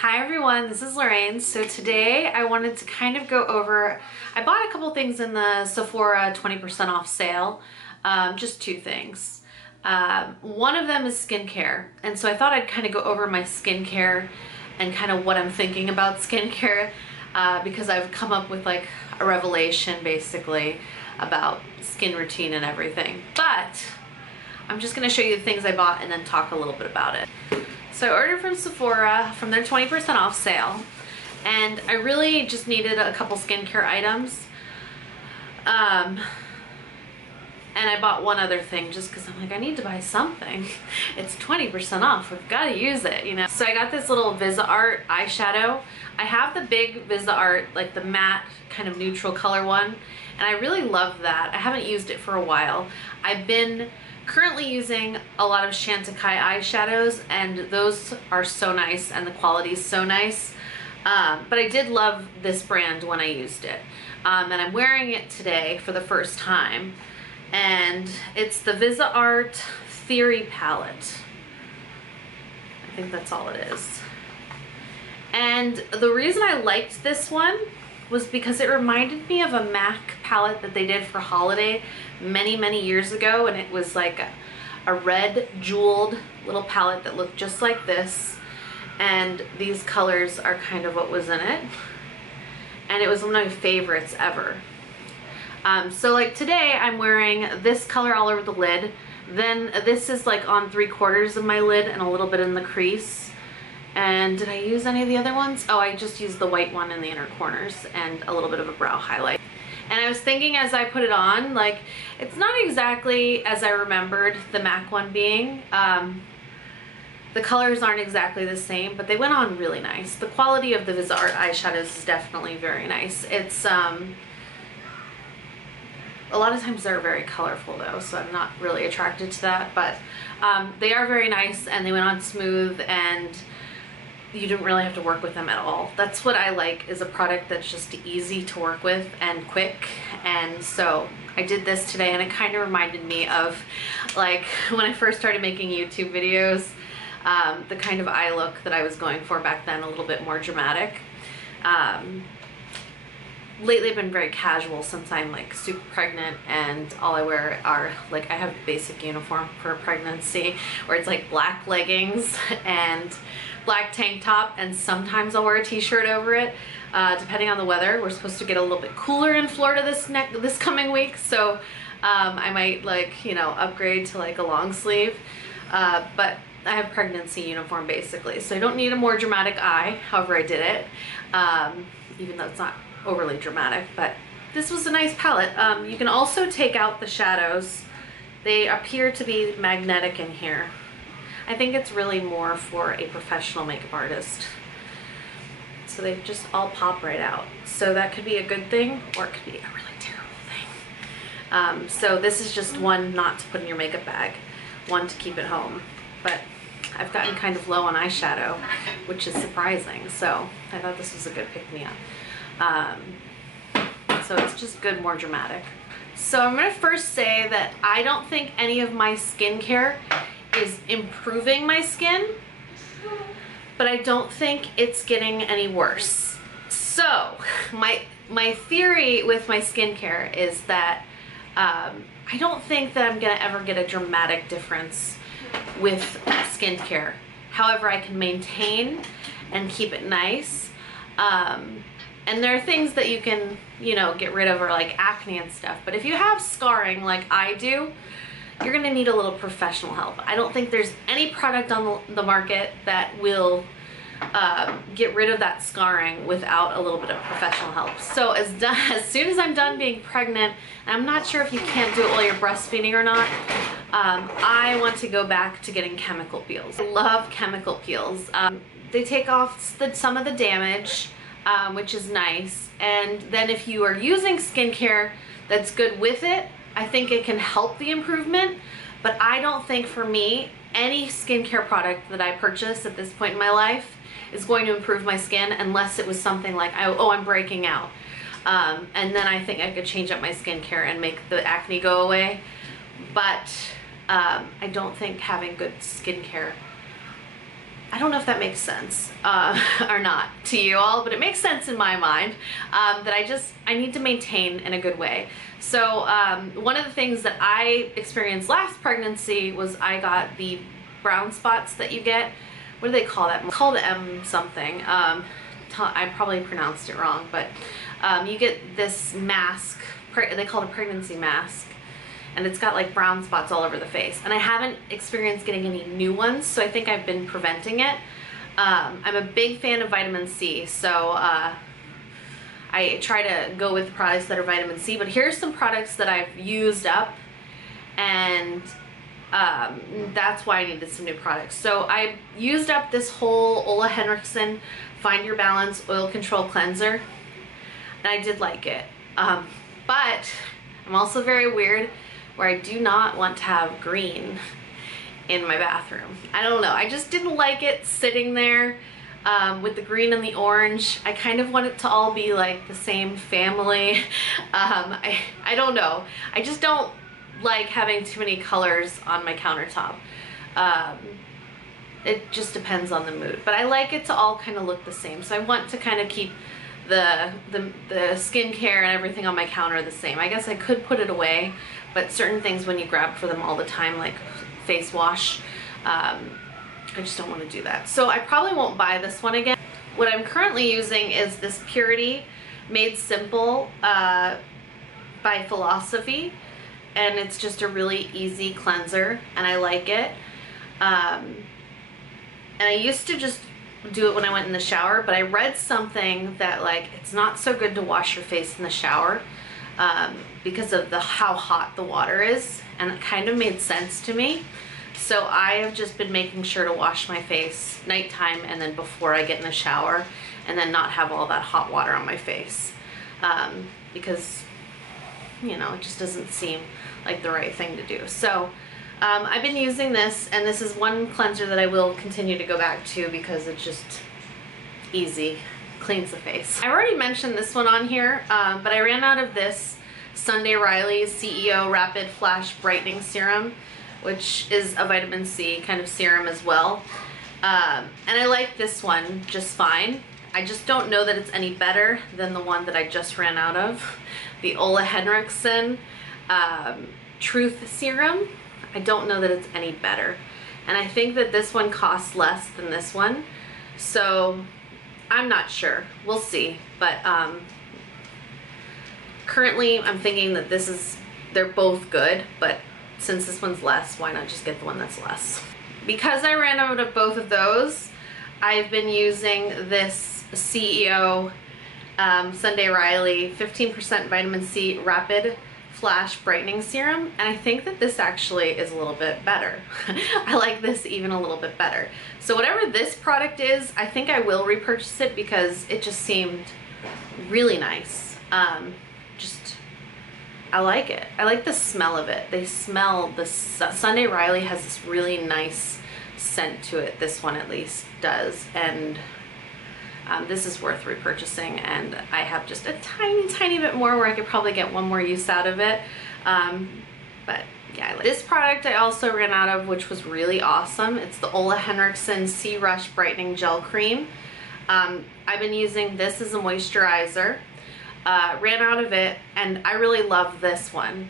Hi everyone, this is Lorraine. So today I wanted to kind of go over, I bought a couple things in the Sephora 20% off sale, just two things. One of them is skincare, and so I thought I'd kind of go over my skincare and kind of what I'm thinking about skincare because I've come up with like a revelation basically about skin routine and everything. But I'm just going to show you the things I bought and then talk a little bit about it. So I ordered from Sephora from their 20% off sale, and I really just needed a couple skincare items. And I bought one other thing just because I'm like, I need to buy something. It's 20% off, we've got to use it, you know. So I got this little Viseart eyeshadow. I have the big Viseart, like the matte kind of neutral color one, and I really love that. I haven't used it for a while. I've been currently using a lot of Chantecaille eyeshadows, and those are so nice and the quality is so nice. But I did love this brand when I used it. And I'm wearing it today for the first time. And it's the Viseart Theory palette. I think that's all it is. And the reason I liked this one was because it reminded me of a MAC palette that they did for holiday many years ago, and it was like a red jeweled little palette that looked just like this, and these colors are kind of what was in it, and it was one of my favorites ever. So like today I'm wearing this color all over the lid, then this is like on 3/4 of my lid and a little bit in the crease. And did I use any of the other ones? Oh, I just used the white one in the inner corners and a little bit of a brow highlight. And I was thinking as I put it on, like, it's not exactly as I remembered the MAC one being. The colors aren't exactly the same, but they went on really nice. The quality of the Viseart eyeshadows is definitely very nice. It's, a lot of times they're very colorful though, so I'm not really attracted to that, but they are very nice and they went on smooth, and you didn't really have to work with them at all. That's what I like, is a product that's just easy to work with and quick. And so I did this today, and it kind of reminded me of like when I first started making YouTube videos, the kind of eye look that I was going for back then, a little bit more dramatic. Lately I've been very casual since I'm like super pregnant, and all I wear are like, I have basic uniform for pregnancy where it's like black leggings and black tank top, and sometimes I'll wear a t-shirt over it, depending on the weather. We're supposed to get a little bit cooler in Florida this coming week, so I might, like, you know, upgrade to like a long sleeve, but I have pregnancy uniform basically, so I don't need a more dramatic eye. However, I did it, even though it's not overly dramatic, but this was a nice palette. You can also take out the shadows. They appear to be magnetic in here. I think it's really more for a professional makeup artist. So they just all pop right out. So that could be a good thing, or it could be a really terrible thing. So this is just one not to put in your makeup bag, one to keep at home. But I've gotten kind of low on eyeshadow, which is surprising. So I thought this was a good pick-me-up. So it's just good, more dramatic. So I'm gonna first say that I don't think any of my skincare is improving my skin, but I don't think it's getting any worse. So my theory with my skincare is that I don't think that I'm gonna ever get a dramatic difference with skincare. However, I can maintain and keep it nice. And there are things that you can, you know, get rid of, or like acne and stuff. But if you have scarring like I do, you're gonna need a little professional help. I don't think there's any product on the market that will get rid of that scarring without a little bit of professional help. So as soon as I'm done being pregnant, and I'm not sure if you can't do it while you're breastfeeding or not, I want to go back to getting chemical peels. I love chemical peels. They take off some of the damage, which is nice. And then if you are using skincare that's good with it, I think it can help the improvement. But I don't think, for me, any skincare product that I purchase at this point in my life is going to improve my skin, unless it was something like, oh, I'm breaking out. And then I think I could change up my skincare and make the acne go away. But I don't think having good skincare I don't know if that makes sense or not to you all, but it makes sense in my mind that I need to maintain in a good way. So one of the things that I experienced last pregnancy was I got the brown spots that you get. What do they call that? It's called M something. I probably pronounced it wrong, but you get this mask, they call it a pregnancy mask, and it's got like brown spots all over the face. And I haven't experienced getting any new ones, so I think I've been preventing it. I'm a big fan of vitamin C, so I try to go with products that are vitamin C, but here's some products that I've used up, and that's why I needed some new products. So I used up this whole Ole Henriksen Find Your Balance Oil Control Cleanser, and I did like it. But I'm also very weird where I do not want to have green in my bathroom. I don't know, I just didn't like it sitting there with the green and the orange. I kind of want it to all be like the same family. I don't know, I just don't like having too many colors on my countertop. It just depends on the mood, but I like it to all kind of look the same. So I want to kind of keep the skincare and everything on my counter the same. I guess I could put it away, but certain things when you grab for them all the time, like face wash, I just don't want to do that. So I probably won't buy this one again. What I'm currently using is this Purity Made Simple by Philosophy, and it's just a really easy cleanser, and I like it. And I used to just do it when I went in the shower, but I read something that like it's not so good to wash your face in the shower because of how hot the water is, and it kind of made sense to me. So I have just been making sure to wash my face nighttime and then before I get in the shower, and then not have all that hot water on my face because, you know, it just doesn't seem like the right thing to do. So I've been using this, and this is one cleanser that I will continue to go back to because it's just easy, cleans the face. I already mentioned this one on here, but I ran out of this Sunday Riley's CEO Rapid Flash Brightening Serum, which is a vitamin C kind of serum as well. And I like this one just fine. I just don't know that it's any better than the one that I just ran out of, the Ole Henriksen Truth Serum. I don't know that it's any better. And I think that this one costs less than this one. So I'm not sure. We'll see. But currently I'm thinking that they're both good, but since this one's less, why not just get the one that's less? Because I ran out of both of those, I've been using this CEO Sunday Riley 15% vitamin C Rapid Flash Brightening Serum, and I think that this actually is a little bit better. I like this even a little bit better. So whatever this product is, I think I will repurchase it because it just seemed really nice. I like it. I like the smell of it. Sunday Riley has this really nice scent to it. This one at least does, and this is worth repurchasing, and I have just a tiny bit more where I could probably get one more use out of it. But yeah, I like this product. I also ran out of, which was really awesome. It's the Ole Henriksen Sea Rush Brightening Gel Cream. I've been using this as a moisturizer. Ran out of it, and I really love this one.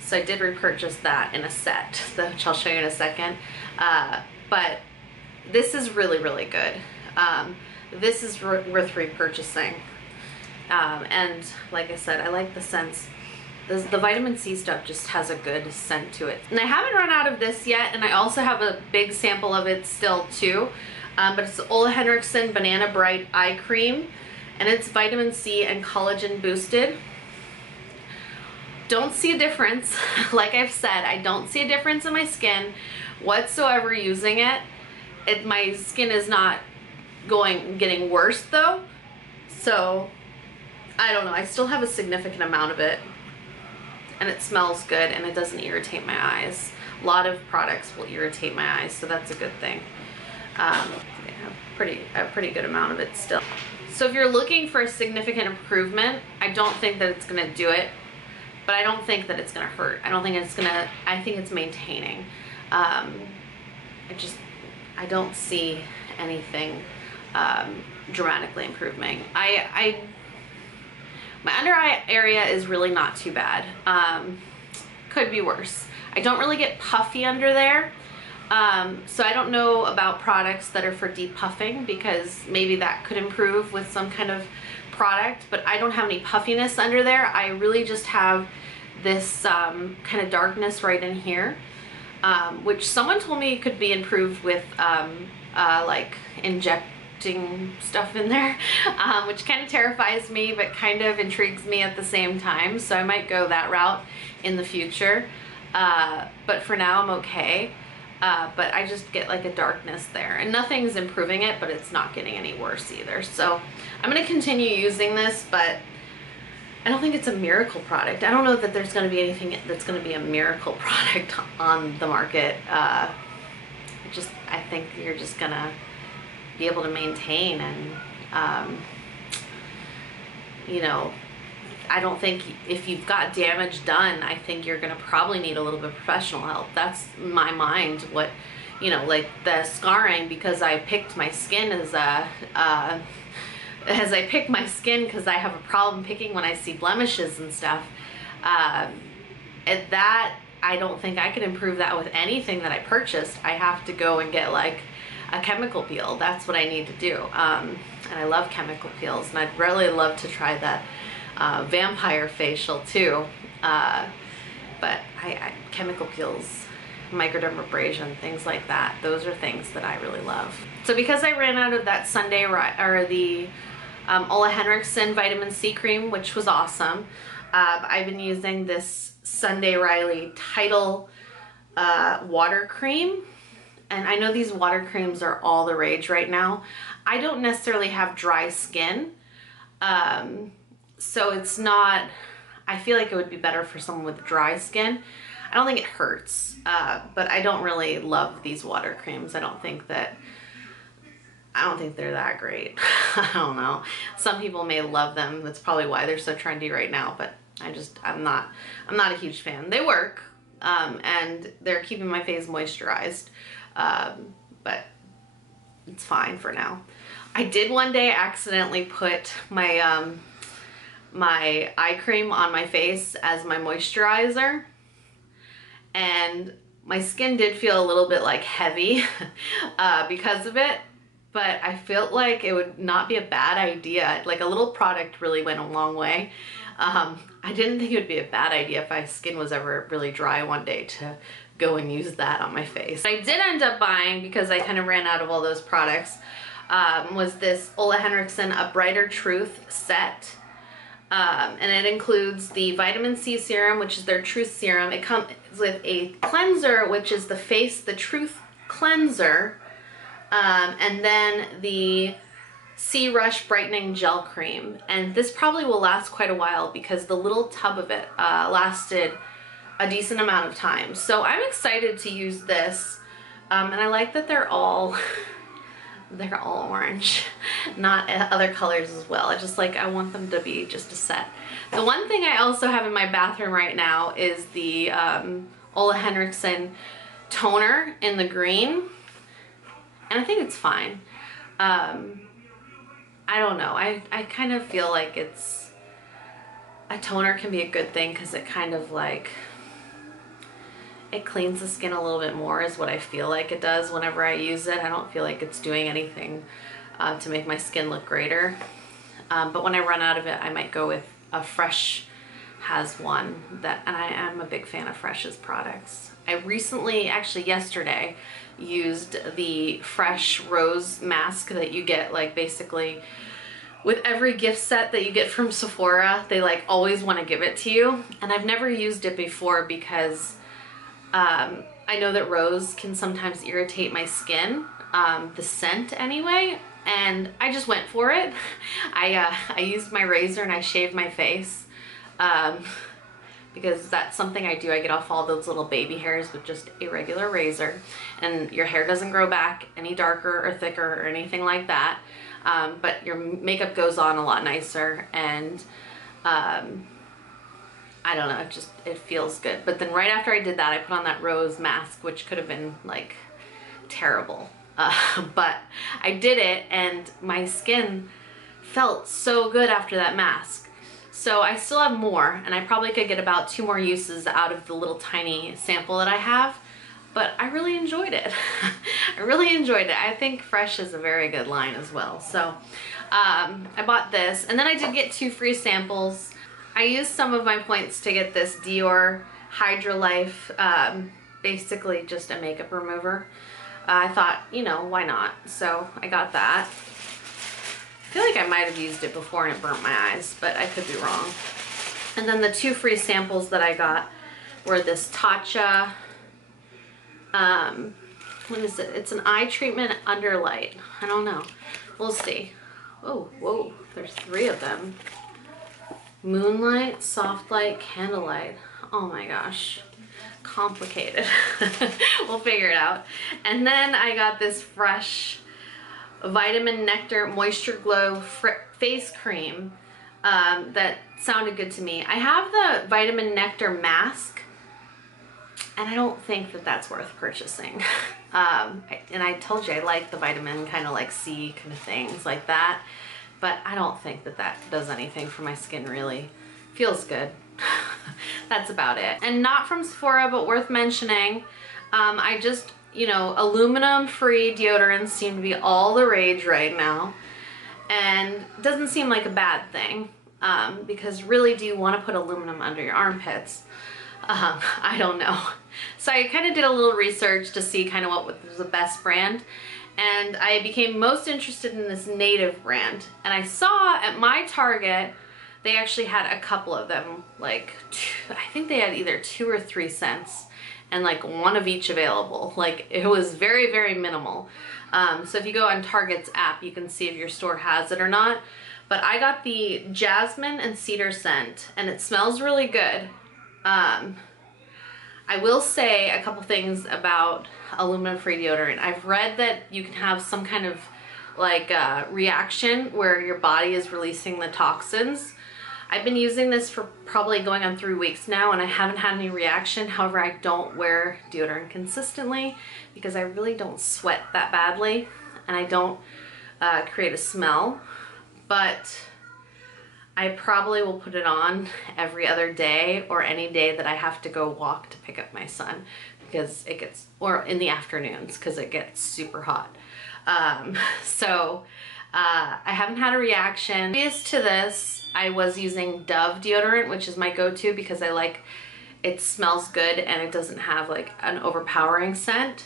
So I did repurchase that in a set, which I'll show you in a second. But this is really good. This is worth repurchasing. And like I said, I like the scents. The vitamin C stuff just has a good scent to it. And I haven't run out of this yet, and I also have a big sample of it still too. But it's the Ole Henriksen Banana Bright Eye Cream, and it's vitamin C and collagen boosted. Don't see a difference. Like I've said, I don't see a difference in my skin whatsoever using it. My skin is not getting worse though, so I don't know. I still have a significant amount of it, and it smells good, and it doesn't irritate my eyes. A lot of products will irritate my eyes, so that's a good thing. I have a pretty good amount of it still. So if you're looking for a significant improvement, I don't think that it's gonna do it, but I don't think that it's gonna hurt. I think it's maintaining. I don't see anything dramatically improving. My under eye area is really not too bad. Could be worse. I don't really get puffy under there. So I don't know about products that are for depuffing, because maybe that could improve with some kind of product, but I don't have any puffiness under there. I really just have this kind of darkness right in here, which someone told me could be improved with like injecting stuff in there, which kind of terrifies me but kind of intrigues me at the same time, so I might go that route in the future, but for now I'm okay. But I just get like a darkness there, and nothing's improving it, but it's not getting any worse either. So I'm going to continue using this, but I don't think it's a miracle product. I don't know that there's going to be anything that's going to be a miracle product on the market. I think you're just going to be able to maintain, and you know, I don't think if you've got damage done, I think you're going to probably need a little bit of professional help. That's my mind. What, you know, like the scarring, because I picked my skin as I pick my skin because I have a problem picking when I see blemishes and stuff. That, I don't think I could improve that with anything that I purchased. I have to go and get like a chemical peel. That's what I need to do. And I love chemical peels, and I'd really love to try that vampire facial too, but chemical peels, microdermabrasion, things like that, those are things that I really love. So because I ran out of that the Ole Henriksen vitamin C cream, which was awesome, I've been using this Sunday Riley Tidal water cream, and I know these water creams are all the rage right now. I don't necessarily have dry skin, so it's not, I feel like it would be better for someone with dry skin. I don't think it hurts, but I don't really love these water creams. I don't think they're that great. I don't know. Some people may love them. That's probably why they're so trendy right now, but I'm not a huge fan. They work, and they're keeping my face moisturized, but it's fine for now. I did one day accidentally put my my eye cream on my face as my moisturizer, and my skin did feel a little bit like heavy because of it, but I felt like it would not be a bad idea. Like, a little product really went a long way. I didn't think it would be a bad idea if my skin was ever really dry one day to go and use that on my face. I did end up buying, because I kind of ran out of all those products, was this Ole Henriksen A Brighter Truth set. And it includes the vitamin C serum, which is their Truth Serum. It comes with a cleanser, which is the Truth Cleanser, and then the C Rush Brightening Gel Cream. And this probably will last quite a while, because the little tub of it lasted a decent amount of time. So I'm excited to use this, and I like that they're all orange, not other colors as well. I want them to be just a set. The one thing I also have in my bathroom right now is the Ole Henriksen toner in the green, and I think it's fine. I don't know, I kind of feel like a toner can be a good thing, because it kind of like, it cleans the skin a little bit more, is what I feel like it does whenever I use it. I don't feel like it's doing anything to make my skin look greater. But when I run out of it, I might go with a Fresh has one that, and I am a big fan of Fresh's products. I recently, actually yesterday, used the Fresh Rose Mask that you get, like, basically with every gift set that you get from Sephora. They like always want to give it to you, and I've never used it before because I know that rose can sometimes irritate my skin, the scent anyway, and I just went for it. I used my razor and I shaved my face, because that's something I do. I get off all those little baby hairs with just a regular razor, and your hair doesn't grow back any darker or thicker or anything like that, but your makeup goes on a lot nicer, and I don't know, it feels good. But then right after I did that, I put on that rose mask, which could have been like terrible. But I did it and my skin felt so good after that mask. So I still have more, and I probably could get about 2 more uses out of the little tiny sample that I have, but I really enjoyed it. I really enjoyed it. I think Fresh is a very good line as well. So I bought this, and then I did get 2 free samples. I used some of my points to get this Dior Hydra Life, basically just a makeup remover. I thought, you know, why not? So I got that. I feel like I might have used it before and it burnt my eyes, but I could be wrong. And then the 2 free samples that I got were this Tatcha, what is it? It's an eye treatment under light. I don't know. We'll see. Oh, whoa, there's 3 of them. Moonlight, soft light, candlelight. Oh my gosh. Complicated. We'll figure it out. And then I got this Fresh Vitamin Nectar Moisture Glow face cream that sounded good to me. I have the Vitamin Nectar mask, and I don't think that that's worth purchasing. And I told you I like the vitamin kind of like C kind of things like that, but I don't think that that does anything for my skin really. Feels good. That's about it. And not from Sephora, but worth mentioning, I just, you know, aluminum-free deodorants seem to be all the rage right now, and doesn't seem like a bad thing, because really, do you want to put aluminum under your armpits? I don't know. So I kind of did a little research to see kind of what was the best brand, and I became most interested in this Native brand. And I saw at my Target, they actually had a couple of them, like, I think they had either 2 or 3 cents, and like 1 of each available. Like, it was very, very minimal. So if you go on Target's app, you can see if your store has it or not. But I got the jasmine and cedar scent, and it smells really good. I will say a couple things about aluminum-free deodorant. I've read that you can have some kind of like reaction where your body is releasing the toxins. I've been using this for probably going on 3 weeks now, and I haven't had any reaction. However, I don't wear deodorant consistently because I really don't sweat that badly, and I don't create a smell. But I probably will put it on every other day, or any day that I have to go walk to pick up my son, because it gets, or in the afternoons, because it gets super hot. I haven't had a reaction. Previous to this, I was using Dove deodorant, which is my go-to because I like, it smells good and it doesn't have like an overpowering scent.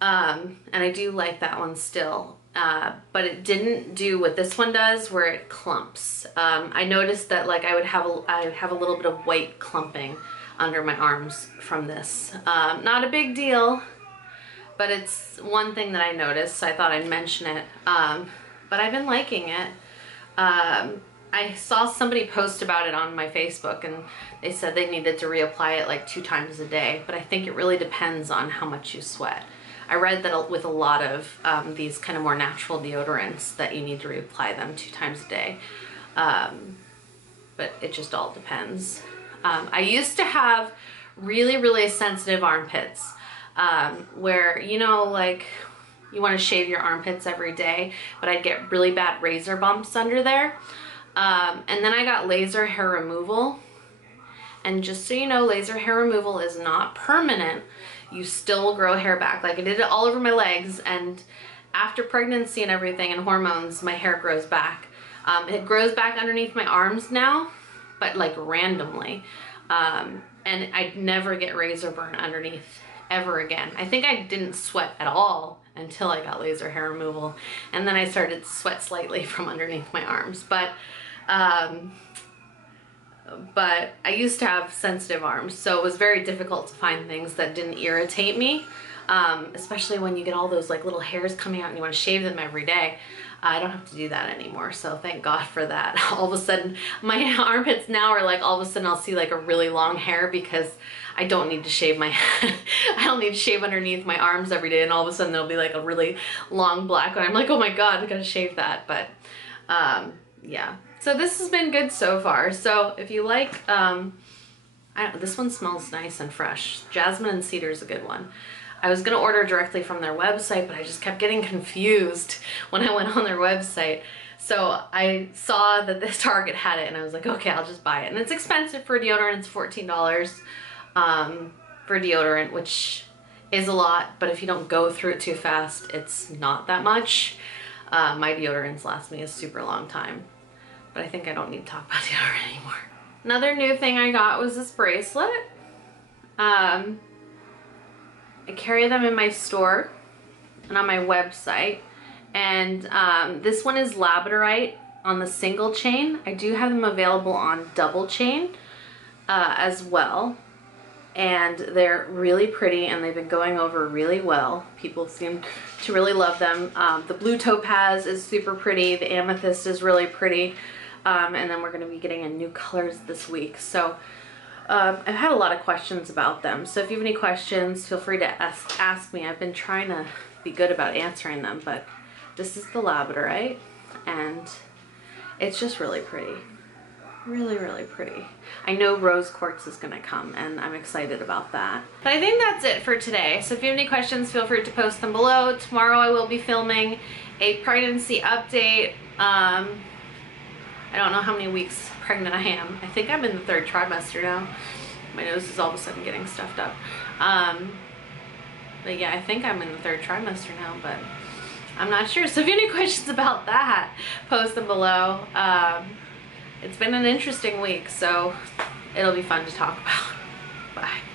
And I do like that one still. But it didn't do what this one does, where it clumps. I noticed that like I would have a little bit of white clumping under my arms from this. Not a big deal, but it's one thing that I noticed, so I thought I'd mention it. But I've been liking it. I saw somebody post about it on my Facebook, and they said they needed to reapply it like 2 times a day, but I think it really depends on how much you sweat. I read that with a lot of these kind of more natural deodorants that you need to reapply them 2 times a day, but it just all depends. I used to have really, really sensitive armpits, where, you know, like you want to shave your armpits every day, but I'd get really bad razor bumps under there. And then I got laser hair removal, and just so you know, laser hair removal is not permanent. You still will grow hair back. Like, I did it all over my legs, and after pregnancy and everything and hormones, my hair grows back. It grows back underneath my arms now, but like randomly. And I never get razor burn underneath ever again. I think I didn't sweat at all until I got laser hair removal, and then I started to sweat slightly from underneath my arms. But I used to have sensitive arms, so it was very difficult to find things that didn't irritate me, especially when you get all those like little hairs coming out and you want to shave them every day. I don't have to do that anymore, so thank God for that. All of a sudden, my armpits now are like, all of a sudden I'll see like a really long hair because I don't need to shave my I don't need to shave underneath my arms every day, and all of a sudden there'll be like a really long black one. I'm like, oh my God, I gotta shave that. But yeah, so this has been good so far. So if you like, I don't know, this one smells nice and fresh. Jasmine and cedar is a good one. I was gonna order directly from their website, but I just kept getting confused when I went on their website. So I saw that this Target had it and I was like, okay, I'll just buy it. And it's expensive for deodorant. It's $14 for deodorant, which is a lot, but if you don't go through it too fast, it's not that much. My deodorants last me a super long time, but I think I don't need to talk about deodorant anymore. Another new thing I got was this bracelet. I carry them in my store and on my website, and this one is labradorite on the single chain. I do have them available on double chain as well, and they're really pretty and they've been going over really well. People seem to really love them. The blue topaz is super pretty, the amethyst is really pretty, and then we're going to be getting in new colors this week. So I've had a lot of questions about them, so if you have any questions, feel free to ask me. I've been trying to be good about answering them, but this is the labradorite and it's just really pretty. Really, really pretty. I know rose quartz is gonna come and I'm excited about that. But I think that's it for today. So if you have any questions, feel free to post them below. Tomorrow I will be filming a pregnancy update. I don't know how many weeks pregnant I am. I think I'm in the 3rd trimester now. My nose is all of a sudden getting stuffed up. But yeah, I think I'm in the 3rd trimester now, but I'm not sure. So if you have any questions about that, post them below. It's been an interesting week, so it'll be fun to talk about. Bye.